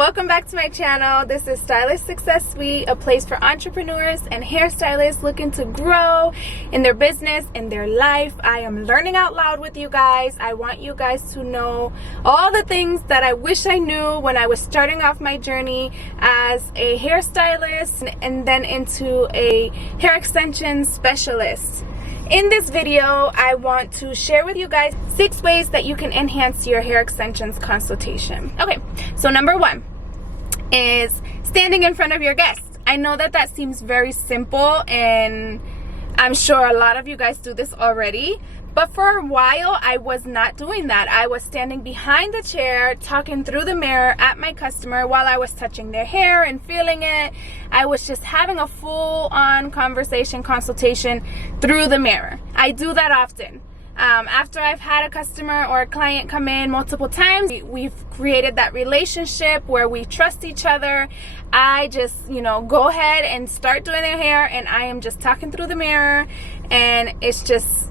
welcome back to my channel. This is Stylist Success Suite, a place for entrepreneurs and hairstylists looking to grow in their business and their life. I am learning out loud with you guys. I want you guys to know all the things that I wish I knew when I was starting off my journey as a hairstylist and then into a hair extension specialist. In this video, I want to share with you guys 6 ways that you can enhance your hair extensions consultation. Okay, so number 1 is standing in front of your guests. I know that seems very simple, and I'm sure a lot of you guys do this already. But for a while, I was not doing that. I was standing behind the chair, talking through the mirror at my customer while I was touching their hair and feeling it. I was just having a full-on consultation through the mirror. I do that often. After I've had a customer or a client come in multiple times, we've created that relationship where we trust each other. I just, go ahead and start doing their hair, and I am just talking through the mirror, and it's just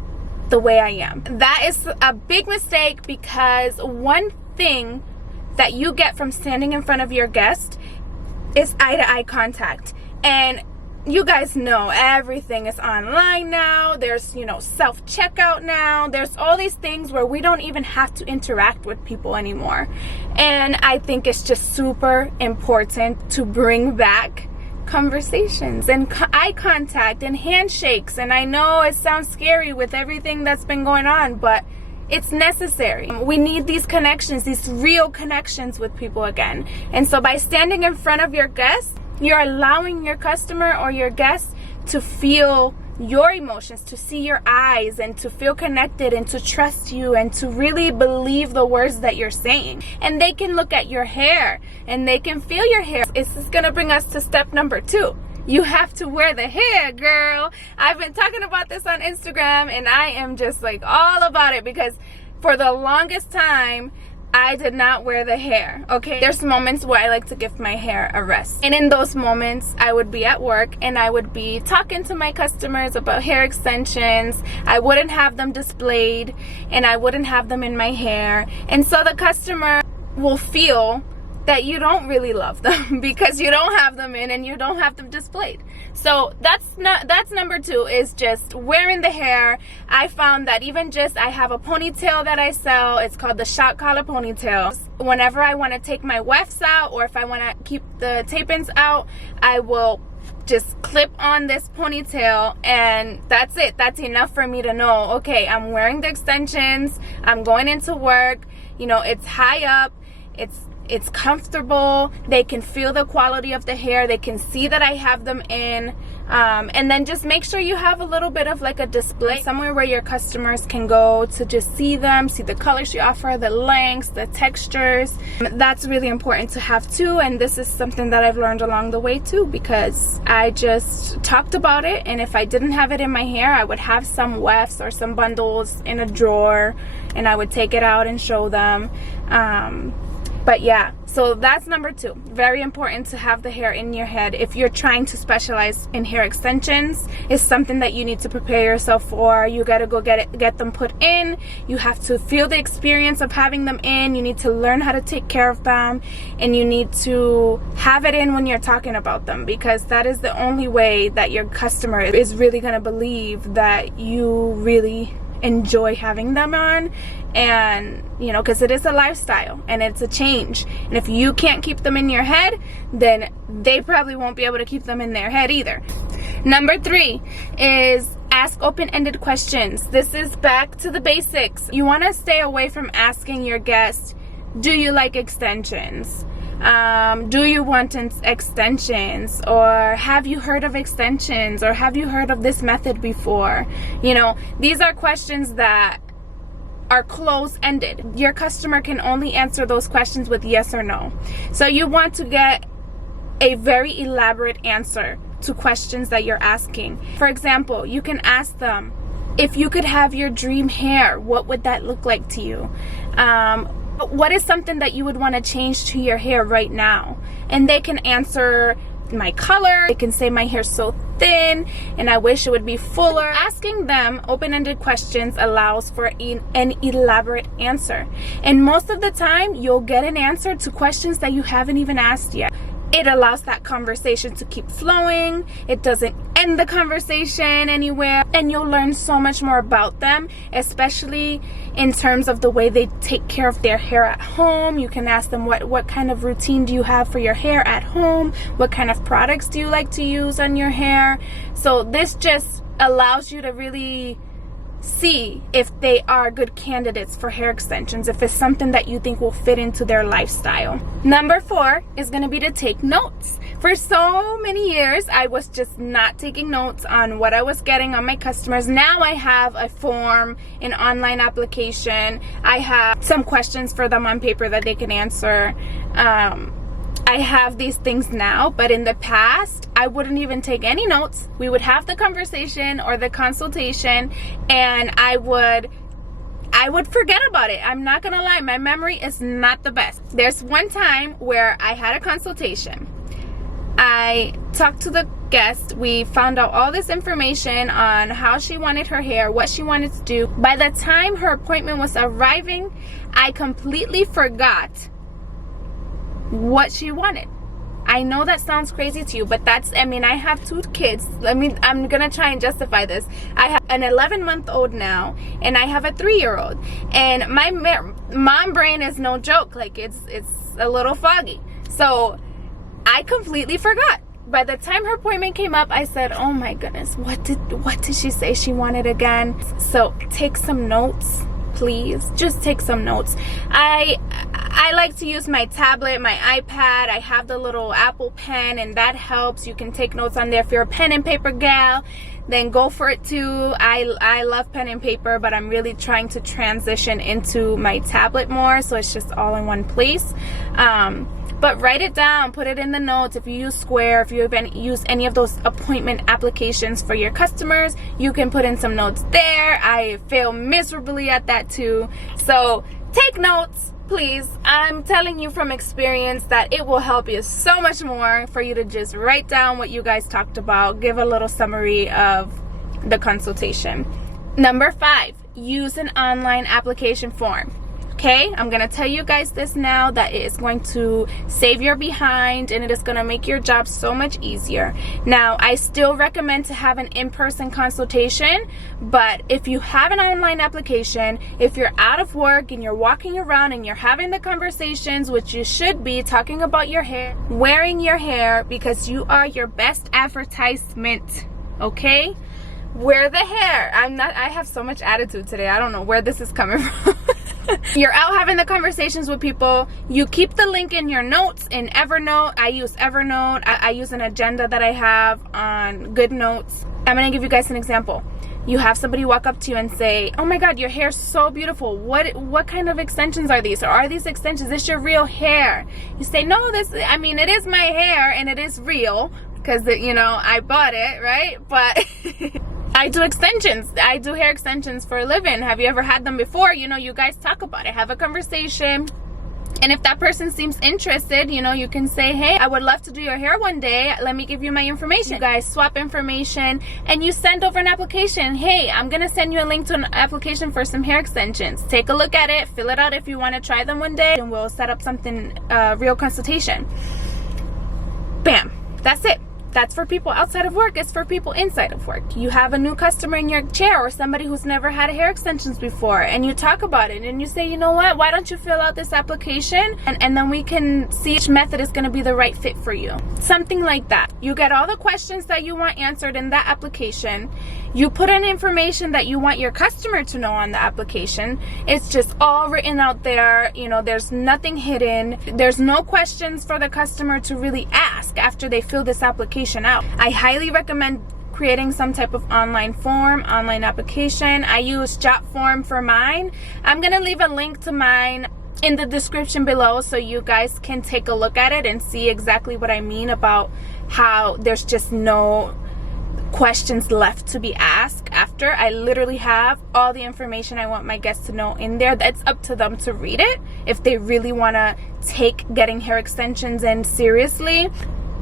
the way I am. That is a big mistake, because one thing that you get from standing in front of your guest is eye-to-eye contact. And you guys know everything is online now. There's self-checkout now. There's all these things where we don't even have to interact with people anymore. And I think it's just super important to bring back conversations and eye contact and handshakes. And I know it sounds scary with everything that's been going on, but it's necessary. We need these connections, these real connections with people again. And so by standing in front of your guests, you're allowing your customer or your guest to feel your emotions, to see your eyes, and to feel connected, and to trust you, and to really believe the words that you're saying. And they can look at your hair and they can feel your hair. This is gonna bring us to step number 2. You have to wear the hair, girl. I've been talking about this on Instagram, and I am just like all about it, because for the longest time I did not wear the hair. Okay, there's moments where I like to give my hair a rest, and in those moments I would be at work and I would be talking to my customers about hair extensions. I wouldn't have them displayed, and I wouldn't have them in my hair, and so the customer will feel that you don't really love them because you don't have them in and you don't have them displayed. So that's number 2, is just wearing the hair. I found that even just, I have a ponytail that I sell. It's called the shot collar ponytail. Whenever I want to take my wefts out, or if I want to keep the tape-ins out, I will just clip on this ponytail, and that's it. That's enough for me to know, okay, I'm wearing the extensions, I'm going into work, it's high up, it's comfortable, they can feel the quality of the hair, they can see that I have them in, and then just make sure you have a little bit of like a display somewhere where your customers can go to just see them, see the colors you offer, the lengths, the textures. That's really important to have too, and this is something that I've learned along the way too, because I just talked about it, and if I didn't have it in my hair, I would have some wefts or some bundles in a drawer, and I would take it out and show them. But yeah, so that's number 2. Very important to have the hair in your head. If you're trying to specialize in hair extensions, it's something that you need to prepare yourself for. You gotta go get them put in. You have to feel the experience of having them in. You need to learn how to take care of them, and you need to have it in when you're talking about them, because that is the only way that your customer is really gonna believe that you really enjoy having them on. And because it is a lifestyle and it's a change, and if you can't keep them in your head, then they probably won't be able to keep them in their head either. Number 3 is ask open-ended questions. This is back to the basics. You want to stay away from asking your guests, do you like extensions? Do you want extensions? Or have you heard of extensions? Or have you heard of this method before? These are questions that are close-ended. Your customer can only answer those questions with yes or no. So you want to get a very elaborate answer to questions that you're asking. For example, you can ask them, if you could have your dream hair, what would that look like to you? What is something that you would want to change to your hair right now? And they can answer my color. They can say my hair's so thin and I wish it would be fuller. Asking them open-ended questions allows for an elaborate answer. And most of the time, you'll get an answer to questions that you haven't even asked yet. It allows that conversation to keep flowing. It doesn't end the conversation anywhere. And you'll learn so much more about them, especially in terms of the way they take care of their hair at home. You can ask them what kind of routine do you have for your hair at home? What kind of products do you like to use on your hair? So this just allows you to really see if they are good candidates for hair extensions, if it's something that you think will fit into their lifestyle. Number 4 is going to be to take notes. For so many years, I was just not taking notes on what I was getting on my customers. Now I have a form, an online application. I have some questions for them on paper that they can answer. I have these things now, but in the past, I wouldn't even take any notes. We would have the conversation or the consultation, and I would forget about it. I'm not gonna lie, my memory is not the best. There's one time where I had a consultation. I talked to the guest. We found out all this information on how she wanted her hair, what she wanted to do. By the time her appointment was arriving, I completely forgot what she wanted. I know that sounds crazy to you, but I have 2 kids. I'm gonna try and justify this. I have an 11-month-old now, and I have a 3-year-old, and my mom brain is no joke. Like, it's a little foggy. So I completely forgot. By the time her appointment came up, I said, oh my goodness, what did she say she wanted again? So take some notes, please. Just take some notes. I like to use my tablet, my iPad. I have the little Apple Pen, and that helps. You can take notes on there. If you're a pen and paper gal, then go for it too. I love pen and paper, but I'm really trying to transition into my tablet more, so it's just all in one place. But write it down, put it in the notes. If you use Square, if you use any of those appointment applications for your customers, you can put in some notes there. I fail miserably at that too. So take notes, please. I'm telling you from experience that it will help you so much more for you to just write down what you guys talked about, give a little summary of the consultation. Number 5, use an online application form. Okay, I'm gonna tell you guys this now, that it is going to save your behind and it is gonna make your job so much easier. Now, I still recommend to have an in-person consultation, but if you have an online application, if you're out of work and you're walking around and you're having the conversations, which you should be, talking about your hair, wearing your hair, because you are your best advertisement, okay? Wear the hair. I have so much attitude today. I don't know where this is coming from. You're out having the conversations with people. You keep the link in your notes in Evernote. I use Evernote. I use an agenda that I have on GoodNotes. I'm going to give you guys an example. You have somebody walk up to you and say, oh my God, your hair's so beautiful. What kind of extensions are these? Or are these extensions? Is this your real hair? You say, no, it is my hair and it is real because, I bought it, right? But I do extensions. I do hair extensions for a living. Have you ever had them before? You guys talk about it, have a conversation. And if that person seems interested, you can say, hey, I would love to do your hair one day. Let me give you my information. You guys swap information and you send over an application. Hey, I'm going to send you a link to an application for some hair extensions. Take a look at it, fill it out if you want to try them one day, and we'll set up something, real consultation. Bam. That's it. That's for people outside of work. It's for people inside of work. You have a new customer in your chair or somebody who's never had hair extensions before, and you talk about it and you say, you know what, why don't you fill out this application and then we can see which method is going to be the right fit for you. Something like that. You get all the questions that you want answered in that application. You put in information that you want your customer to know on the application. It's just all written out there. There's nothing hidden. There's no questions for the customer to really ask after they fill this application out. I highly recommend creating some type of online form, online application. I use JotForm for mine. I'm going to leave a link to mine in the description below so you guys can take a look at it and see exactly what I mean about how there's just no questions left to be asked after. I literally have all the information I want my guests to know in there. That's up to them to read it if they really want to take getting hair extensions in seriously.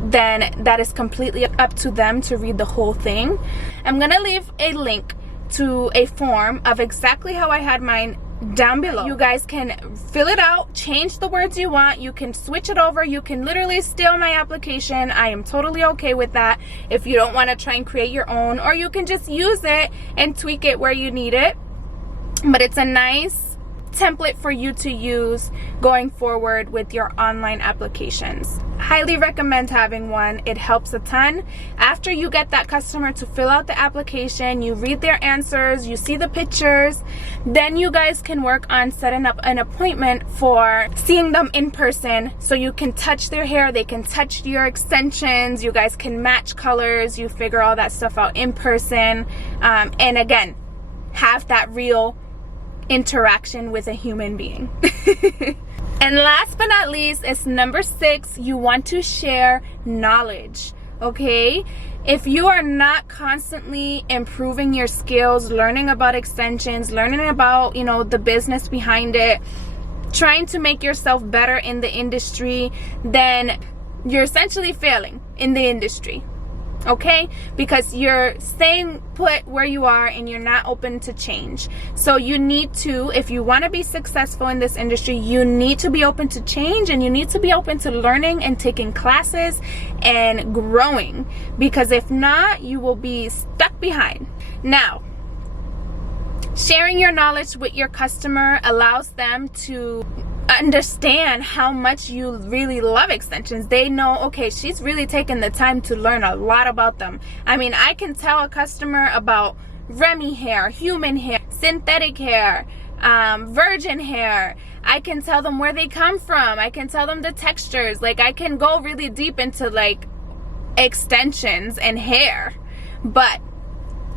then that is completely up to them to read the whole thing. I'm gonna leave a link to a form of exactly how I had mine down below. You guys can fill it out, change the words you want, you can switch it over, you can literally steal my application. I am totally okay with that if you don't want to try and create your own, or you can just use it and tweak it where you need it. But it's a nice template for you to use going forward with your online applications. Highly recommend having one. It helps a ton. After you get that customer to fill out the application, you read their answers, you see the pictures, then you guys can work on setting up an appointment for seeing them in person, so you can touch their hair, they can touch your extensions, you guys can match colors, you figure all that stuff out in person, and again, have that real interaction with a human being. And last but not least is number 6. You want to share knowledge. Okay, if you are not constantly improving your skills, learning about extensions, learning about, you know, the business behind it, trying to make yourself better in the industry, then you're essentially failing in the industry. Okay, because you're staying put where you are and you're not open to change. So you need to, if you want to be successful in this industry, you need to be open to change, and you need to be open to learning and taking classes and growing, because if not, you will be stuck behind. Now, sharing your knowledge with your customer allows them to understand how much you really love extensions. They know, okay, she's really taken the time to learn a lot about them. I mean, I can tell a customer about Remy hair, human hair, synthetic hair, virgin hair. I can tell them where they come from. I can tell them the textures. Like, I can go really deep into like extensions and hair, but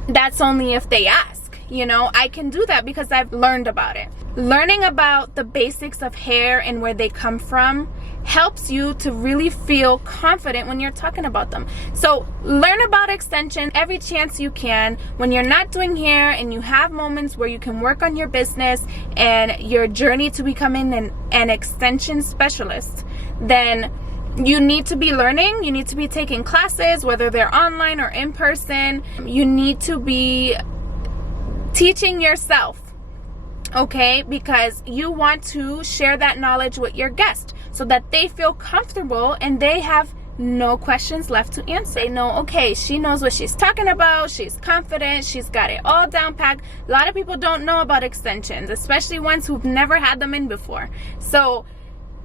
that's only if they ask. You know, I can do that because I've learned about it. Learning about the basics of hair and where they come from helps you to really feel confident when you're talking about them. So learn about extensions every chance you can. When you're not doing hair and you have moments where you can work on your business and your journey to becoming an extension specialist, then you need to be learning. You need to be taking classes, whether they're online or in person. You need to be teaching yourself, okay, because you want to share that knowledge with your guest so that they feel comfortable and they have no questions left to answer. They know, okay, she knows what she's talking about, she's confident, she's got it all down packed. A lot of people don't know about extensions, especially ones who've never had them in before. So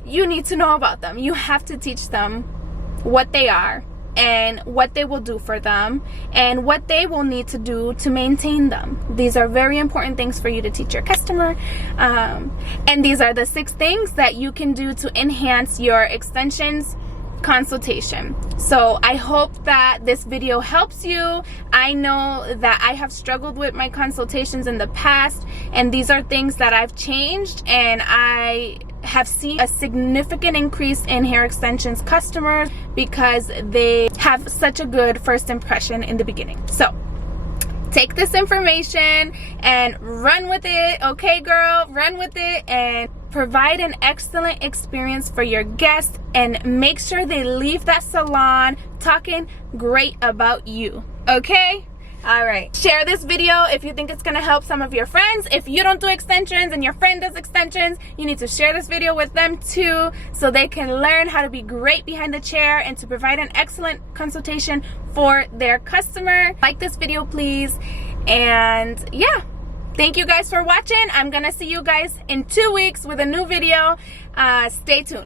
you need to know about them. You have to teach them what they are and what they will do for them and what they will need to do to maintain them. These are very important things for you to teach your customer, and these are the 6 things that you can do to enhance your extensions consultation. So I hope that this video helps you. I know that I have struggled with my consultations in the past, and these are things that I've changed, and I have seen a significant increase in hair extensions customers because they have such a good first impression in the beginning. So take this information and run with it, okay girl, run with it, and provide an excellent experience for your guests, and make sure they leave that salon talking great about you, okay? All right, share this video if you think it's gonna help some of your friends. If you don't do extensions and your friend does extensions, you need to share this video with them too, so they can learn how to be great behind the chair and to provide an excellent consultation for their customer. Like this video, please. And yeah, thank you guys for watching. I'm gonna see you guys in 2 weeks with a new video. Stay tuned.